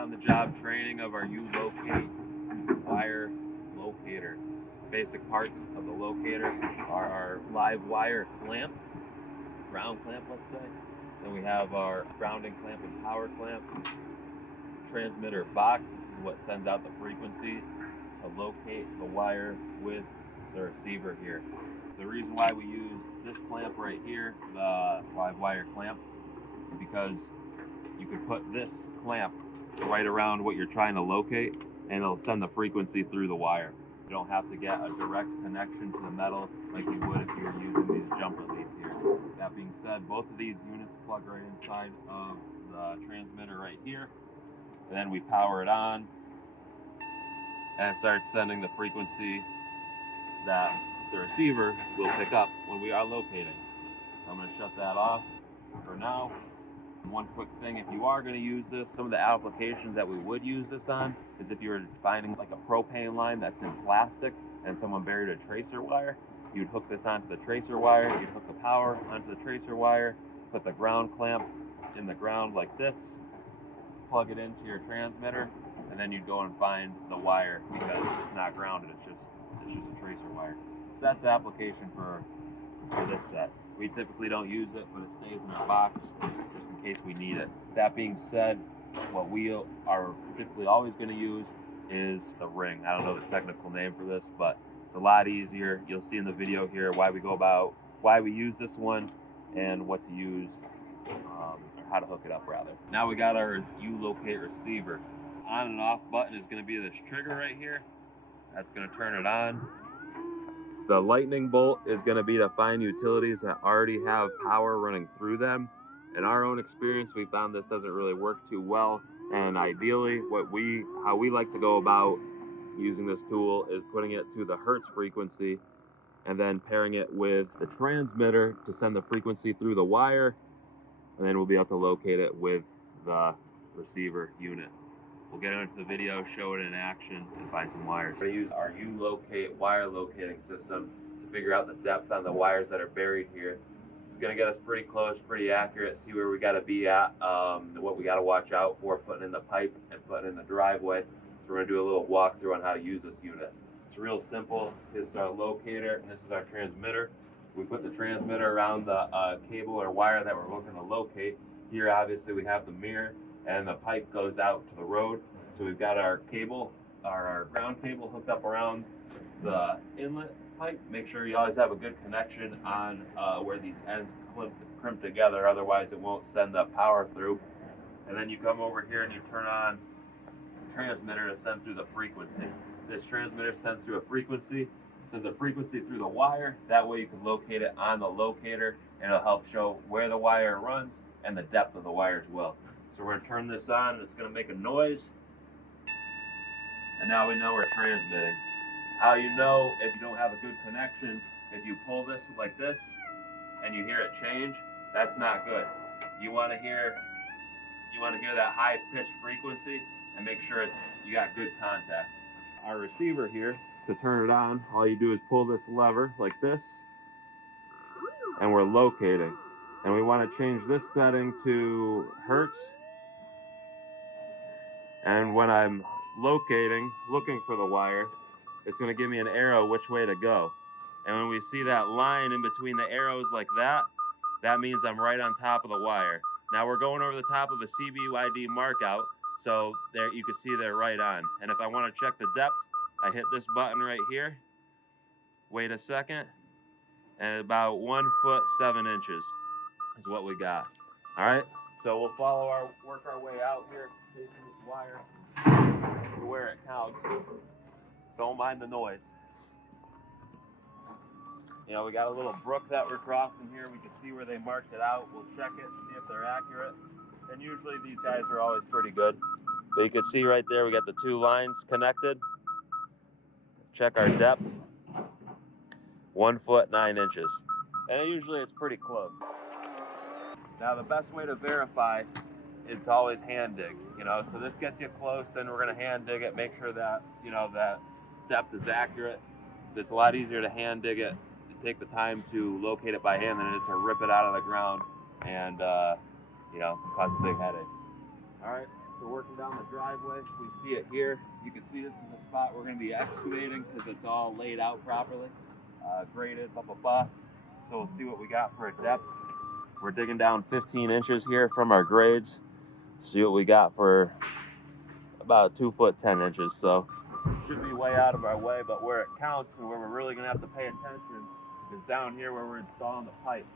on-the-job training of our U-Locate wire locator. Basic parts of the locator are our live wire clamp, ground clamp, let's say. Then we have our grounding clamp and power clamp. Transmitter box, this is what sends out the frequency to locate the wire with the receiver here. The reason why we use this clamp right here, the live wire clamp, is because you can put this clamp right around what you're trying to locate and it'll send the frequency through the wire. You don't have to get a direct connection to the metal like you would if you were using these jumper leads here. That being said, both of these units plug right inside of the transmitter right here. And then we power it on and it starts sending the frequency that the receiver will pick up when we are locating. I'm going to shut that off for now. One quick thing, if you are going to use this, some of the applications that we would use this on is if you were finding like a propane line that's in plastic and someone buried a tracer wire, you'd hook this onto the tracer wire, you'd hook the power onto the tracer wire, put the ground clamp in the ground like this, plug it into your transmitter, and then you'd go and find the wire because it's not grounded, it's just a tracer wire. So that's the application for this set. We typically don't use it, but it stays in our box just in case we need it. That being said, what we are typically always going to use is the ring. I don't know the technical name for this, but it's a lot easier. You'll see in the video here why we use this one and what to use, or how to hook it up rather. Now we got our U-Locate receiver. On and off button is going to be this trigger right here. That's going to turn it on. The lightning bolt is going to be to find utilities that already have power running through them. In our own experience, we found this doesn't really work too well. And ideally, how we like to go about using this tool is putting it to the hertz frequency and then pairing it with the transmitter to send the frequency through the wire. And then we'll be able to locate it with the receiver unit. We'll get into the video, show it in action, and find some wires. We're going to use our U-Locate wire locating system to figure out the depth on the wires that are buried here. It's going to get us pretty close, pretty accurate, see where we got to be at, what we got to watch out for putting in the pipe and putting in the driveway. So we're going to do a little walkthrough on how to use this unit. It's real simple. This is our locator and this is our transmitter. We put the transmitter around the cable or wire that we're looking to locate. Here obviously we have the mirror and the pipe goes out to the road. So we've got our cable, our ground cable hooked up around the inlet pipe. Make sure you always have a good connection on where these ends crimp together, otherwise it won't send the power through. And then you come over here and you turn on the transmitter to send through the frequency. This transmitter sends through a frequency, sends a frequency through the wire. That way you can locate it on the locator and it'll help show where the wire runs and the depth of the wire as well. So we're going to turn this on and it's going to make a noise. And now we know we're transmitting. How you know if you don't have a good connection, if you pull this like this and you hear it change, that's not good. You want to hear that high pitched frequency and make sure you got good contact. Our receiver here, to turn it on, all you do is pull this lever like this and we're locating. And we want to change this setting to hertz. And when I'm locating, looking for the wire, it's going to give me an arrow which way to go. And when we see that line in between the arrows like that, that means I'm right on top of the wire. Now we're going over the top of a CBYD markout, so there you can see they're right on. And if I want to check the depth, I hit this button right here, wait a second, and about 1 foot 7 inches is what we got. All right, so we'll work our way out here, facing this wire to where it counts. Don't mind the noise. You know, we got a little brook that we're crossing here. We can see where they marked it out. We'll check it, see if they're accurate. And usually these guys are always pretty good. But you can see right there, we got the 2 lines connected. Check our depth. 1 foot 9 inches. And usually it's pretty close. Now the best way to verify is to always hand dig, so this gets you close and we're going to hand dig it, make sure that, that depth is accurate. So it's a lot easier to hand dig it, to take the time to locate it by hand than it is to rip it out of the ground and, cause a big headache. All right, So working down the driveway, we see it here. You can see this is the spot we're going to be excavating because it's all laid out properly, graded, blah, blah, blah. So we'll see what we got for a depth. We're digging down 15 inches here from our grades. See what we got for about 2 foot 10 inches. So should be way out of our way, but where it counts and where we're really going to have to pay attention is down here where we're installing the pipe.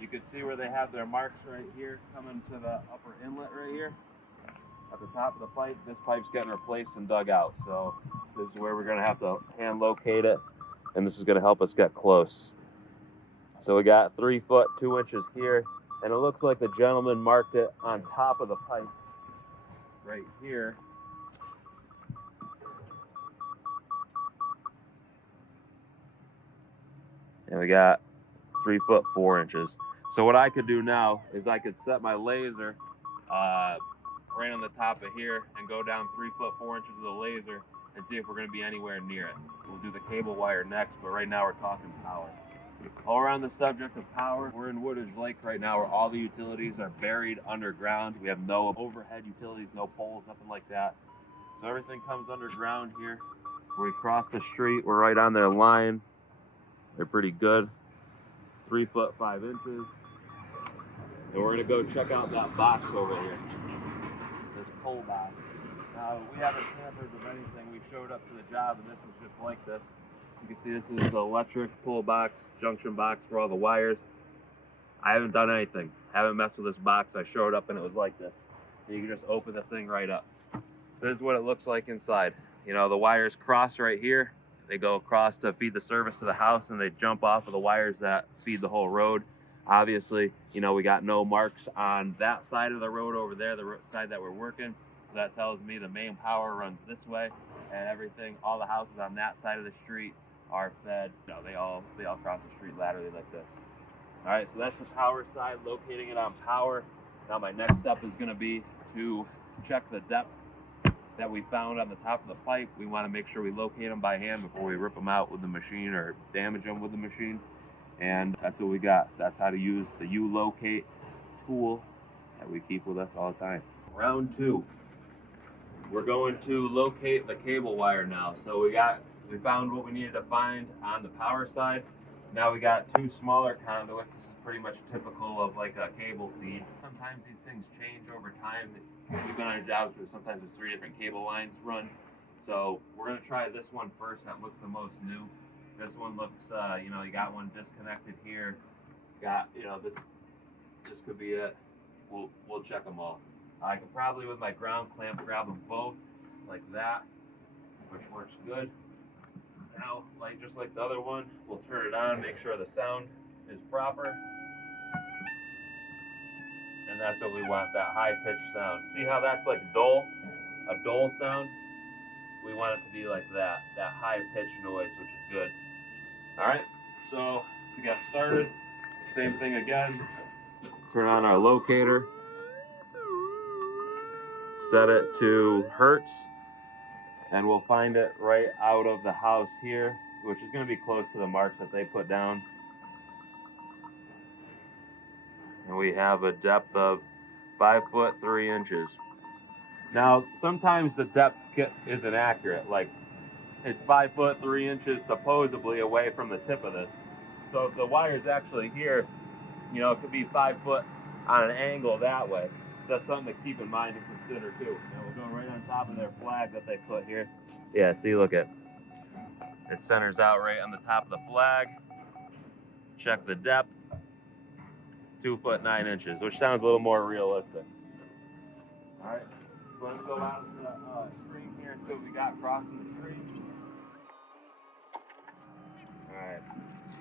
You can see where they have their marks right here coming to the upper inlet right here. At the top of the pipe, this pipe's getting replaced and dug out. So this is where we're gonna have to hand locate it, and this is gonna help us get close. So we got 3 foot 2 inches here, and it looks like the gentleman marked it on top of the pipe right here. And we got 3 foot 4 inches. So what I could do now is I could set my laser right on the top of here and go down 3 foot 4 inches with a laser and see if we're going to be anywhere near it. We'll do the cable wire next, but right now we're talking power. While we're on the subject of power, we're in Woodage Lake right now where all the utilities are buried underground. We have no overhead utilities, no poles, nothing like that. So everything comes underground here. Where we cross the street, we're right on their line. They're pretty good. 3 foot 5 inches. And we're gonna go check out that box over here. This pole box. Now, we haven't tampered with anything. We showed up to the job and this was just like this. You can see this is the electric pull box, junction box for all the wires. I haven't done anything. I haven't messed with this box. I showed up and it was like this. And you can just open the thing right up. This is what it looks like inside. You know, the wires cross right here. They go across to feed the service to the house and they jump off of the wires that feed the whole road. Obviously, you know, we got no marks on that side of the road over there, the side that we're working. So that tells me the main power runs this way and everything, all the houses on that side of the street are fed. No, they all cross the street laterally like this. All right, so that's the power side, locating it on power. Now my next step is gonna be to check the depth that we found on the top of the pipe. We wanna make sure we locate them by hand before we rip them out with the machine or damage them with the machine. And that's what we got. That's how to use the U-Locate tool that we keep with us all the time. Round 2. We're going to locate the cable wire now. So we found what we needed to find on the power side. Now we got 2 smaller conduits. This is pretty much typical of like a cable feed. Sometimes these things change over time. We've been on jobs where sometimes there's 3 different cable lines run. So we're gonna try this one first. That looks the most new. This one looks, you know, you got one disconnected here. Got, you know, this could be it. We'll check them all. I could probably with my ground clamp grab them both like that, which works good. Now, like just like the other one, we'll turn it on, make sure the sound is proper. And that's what we want, that high pitched sound. See how that's like dull? A dull sound? We want it to be like that high pitched noise, which is good. All right, so to get started, same thing again. Turn on our locator. Set it to hertz, and we'll find it right out of the house here, which is going to be close to the marks that they put down. And we have a depth of 5 foot 3 inches. Now, sometimes the depth isn't accurate. Like, it's 5 foot 3 inches supposedly away from the tip of this. So if the wire's actually here, you know, it could be 5 foot on an angle that way. So that's something to keep in mind and consider too. Now we'll go right on top of their flag that they put here. Yeah, see, look at it centers out right on the top of the flag. Check the depth, 2 foot 9 inches, which sounds a little more realistic. All right, so let's go out to the stream here and see what we got crossing the stream. All right, it's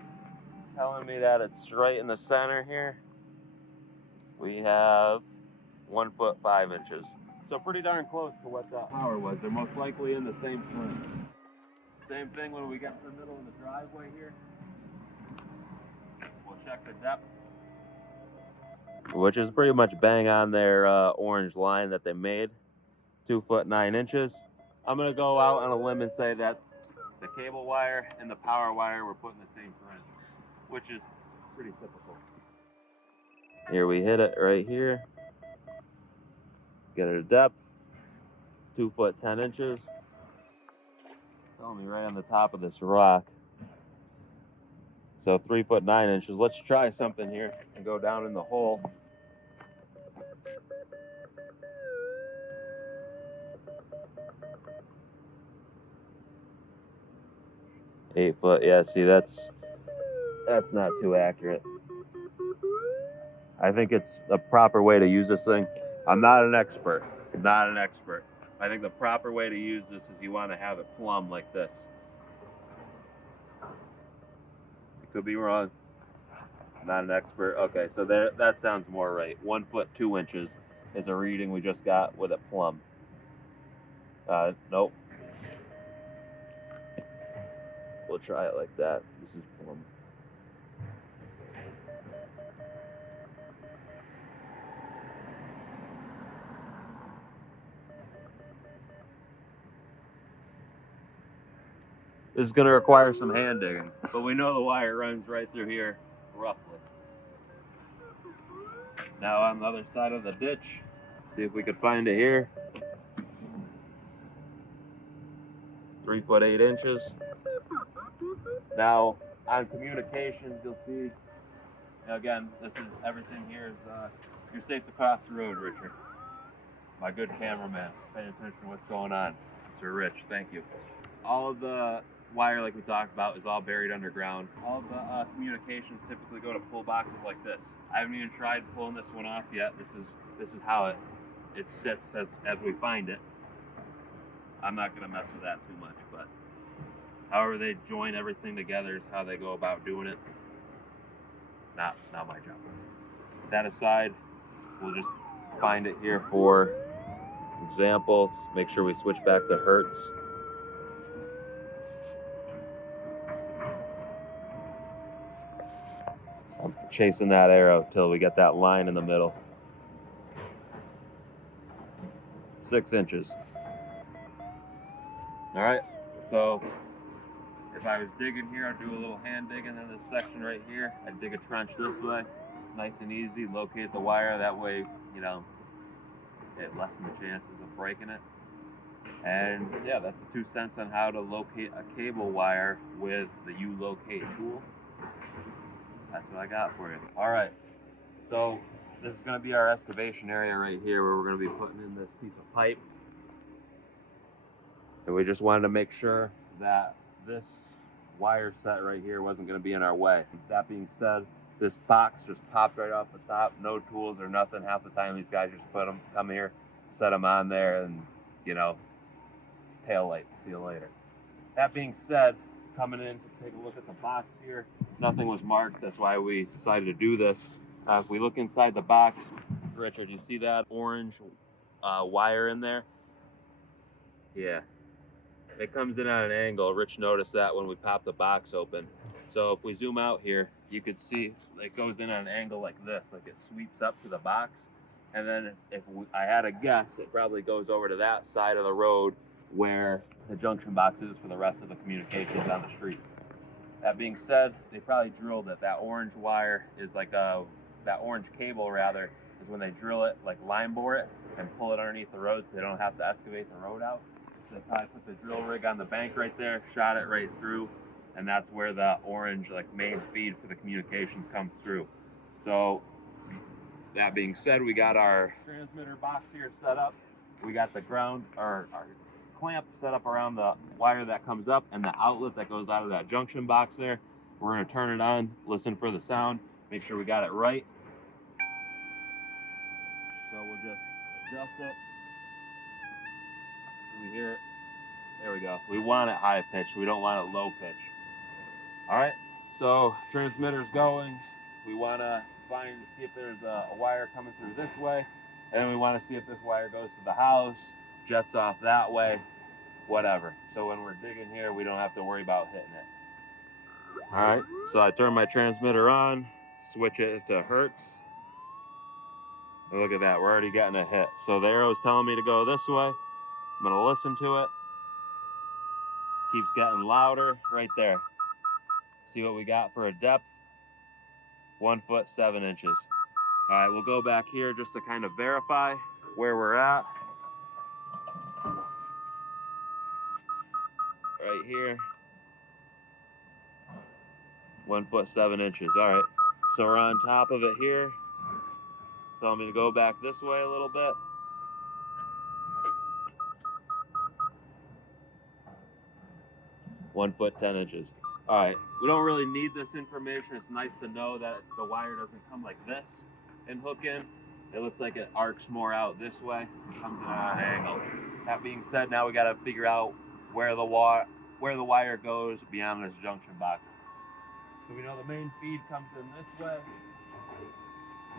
telling me that it's right in the center here. We have 1 foot 5 inches. So pretty darn close to what that power was. They're most likely in the same front. Same thing when we get to the middle of the driveway here. We'll check the depth. Which is pretty much bang on their orange line that they made. 2 foot 9 inches. I'm gonna go out on a limb and say that the cable wire and the power wire were put in the same front, which is pretty typical. Here we hit it right here. Get it a depth. 2 foot 10 inches. Tell me right on the top of this rock. So 3 foot 9 inches. Let's try something here and go down in the hole. Eight foot. Yeah, see, that's not too accurate. I think it's a proper way to use this thing. I'm not an expert. Not an expert. I think the proper way to use this is you want to have it plumb like this. I could be wrong. Not an expert. Okay, so there, that sounds more right. 1 foot 2 inches is a reading we just got with it plumb. Nope. We'll try it like that. This is plumb. This is going to require some hand digging, but we know the wire runs right through here, roughly. Now on the other side of the ditch, see if we could find it here. 3 foot 8 inches. Now on communications, you'll see, again, this is everything here is, you're safe to cross the road, Richard. My good cameraman, paying attention to what's going on. Mr. Rich, thank you. All of the wire, like we talked about, is all buried underground. All of the communications typically go to pull boxes like this. I haven't even tried pulling this one off yet. This is how it sits as we find it. I'm not gonna mess with that too much, but however they join everything together is how they go about doing it. Not my job. That aside, we'll just find it here for examples. Make sure we switch back to hertz. I'm chasing that arrow till we get that line in the middle. 6 inches. All right, so if I was digging here, I'd do a little hand digging in this section right here. I'd dig a trench this way, nice and easy, locate the wire. That way, you know, it lessens the chances of breaking it. And yeah, that's the 2 cents on how to locate a cable wire with the U-Locate tool. That's what I got for you. All right, so this is gonna be our excavation area right here where we're gonna be putting in this piece of pipe. And we just wanted to make sure that this wire set right here wasn't gonna be in our way. That being said, this box just popped right off the top, no tools or nothing. Half the time these guys just come here, set them on there, and you know, it's tail light, see you later. That being said, coming in to take a look at the box here, nothing was marked. That's why we decided to do this. If we look inside the box, Richard, you see that orange wire in there? Yeah, it comes in at an angle. Rich noticed that when we popped the box open. So if we zoom out here, you could see it goes in at an angle like this, like it sweeps up to the box. And then I had a guess, it probably goes over to that side of the road where the junction box is for the rest of the communications on the street. That being said, they probably drilled it. That orange wire is like that orange cable rather, is when they drill it, like line bore it and pull it underneath the road so they don't have to excavate the road out. They probably put the drill rig on the bank right there, shot it right through, and that's where the orange like main feed for the communications comes through. So that being said, we got our transmitter box here set up. We got the ground, our clamp set up around the wire that comes up and the outlet that goes out of that junction box there. We're gonna turn it on, listen for the sound, make sure we got it right. So we'll just adjust it. Do we hear it? There we go. We want it high pitch, we don't want it low pitch. All right, so transmitter's going. We wanna see if there's a wire coming through this way, and then we wanna see if this wire goes to the house, jets off that way, whatever. So when we're digging here, we don't have to worry about hitting it. All right, so I turn my transmitter on, switch it to hertz. And look at that, we're already getting a hit. So the arrow's telling me to go this way. I'm gonna listen to it. Keeps getting louder right there. See what we got for a depth. 1 foot 7 inches. All right, we'll go back here just to kind of verify where we're at. right here. 1 foot 7 inches. All right, so we're on top of it here. Telling me to go back this way a little bit. One foot 10 inches. All right, we don't really need this information. It's nice to know that the wire doesn't come like this and hook in. It looks like it arcs more out this way. It comes in at an angle. That being said, now we got to figure out where the wire goes beyond this junction box. So we know the main feed comes in this way.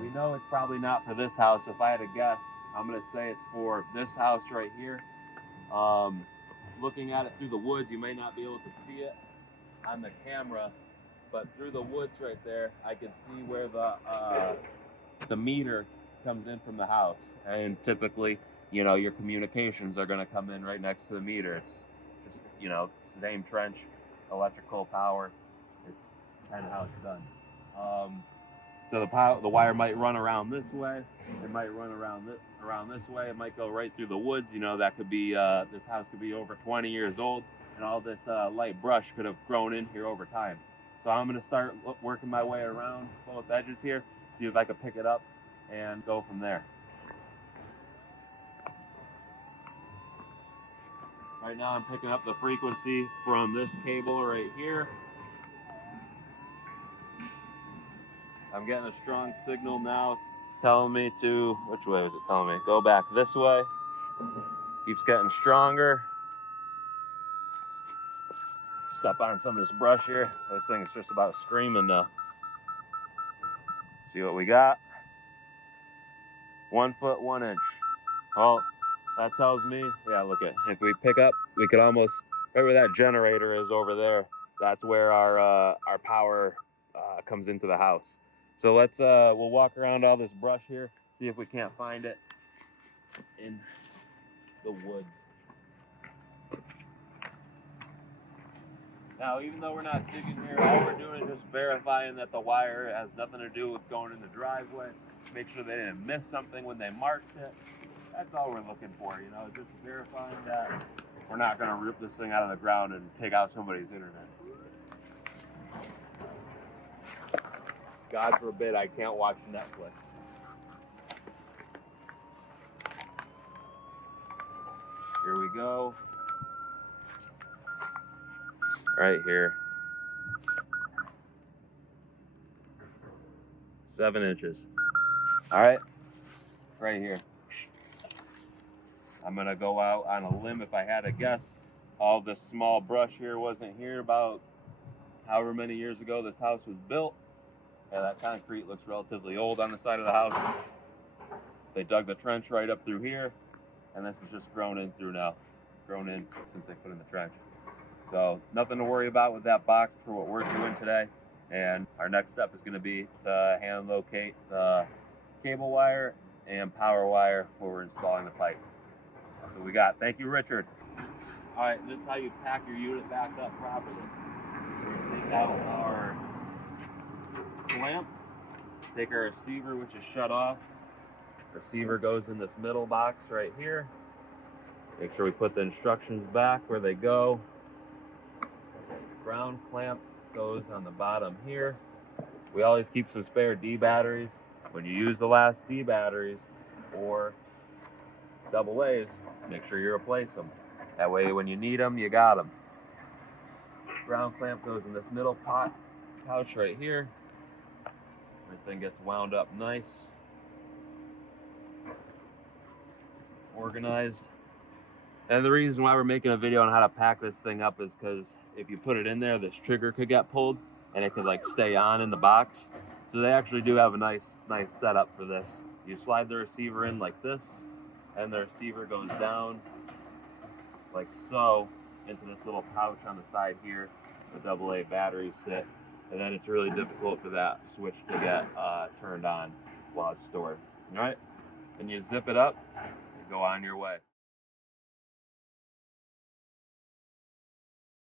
We know it's probably not for this house. If I had to guess, I'm gonna say it's for this house right here. Looking at it through the woods, you may not be able to see it on the camera, but through the woods right there, I can see where the meter comes in from the house. And typically, you know, your communications are gonna come in right next to the meter. It's just, you know, same trench, electrical power. It's kind of how it's done. So the wire might run around this way. It might run around this way. It might go right through the woods. You know, that could be, this house could be over 20 years old, and all this light brush could have grown in here over time. So I'm gonna start working my way around both edges here, see if I can pick it up and go from there. Right now I'm picking up the frequency from this cable right here. I'm getting a strong signal now. It's telling me to, which way was it telling me? Go back this way. Keeps getting stronger. Step on some of this brush here. This thing is just about screaming now. See what we got? 1 foot 1 inch. Well, that tells me, yeah, look at, if we pick up, we could almost, right where that generator is over there, that's where our power comes into the house. So let's, we'll walk around all this brush here, see if we can't find it in the woods. Now, even though we're not digging here, all we're doing is just verifying that the wire has nothing to do with going in the driveway. Make sure they didn't miss something when they marked it. That's all we're looking for, you know, just verifying that we're not going to rip this thing out of the ground and take out somebody's internet. God forbid I can't watch Netflix. Here we go. Right here. 7 inches. All right, right here. I'm gonna go out on a limb. If I had to guess, all this small brush here wasn't here about however many years ago this house was built. Yeah, that concrete looks relatively old on the side of the house. They dug the trench right up through here, and this is just grown in through now. Grown in since they put in the trench. So nothing to worry about with that box for what we're doing today. And our next step is gonna be to hand locate the cable wire and power wire where we're installing the pipe. That's what we got. Thank you, Richard. All right, this is how you pack your unit back up properly. We take out our clamp, take our receiver, which is shut off. Receiver goes in this middle box right here. Make sure we put the instructions back where they go. Ground clamp goes on the bottom here. We always keep some spare D batteries. When you use the last D batteries or double A's, make sure you replace them. That way when you need them, you got them. Ground clamp goes in this middle pouch right here. Everything gets wound up nice, organized. And the reason why we're making a video on how to pack this thing up is because if you put it in there, this trigger could get pulled and it could like stay on in the box. So they actually do have a nice setup for this. You slide the receiver in like this, and the receiver goes down like so into this little pouch on the side here. The AA batteries sit, and then it's really difficult for that switch to get turned on while it's stored. All right, and you zip it up and go on your way.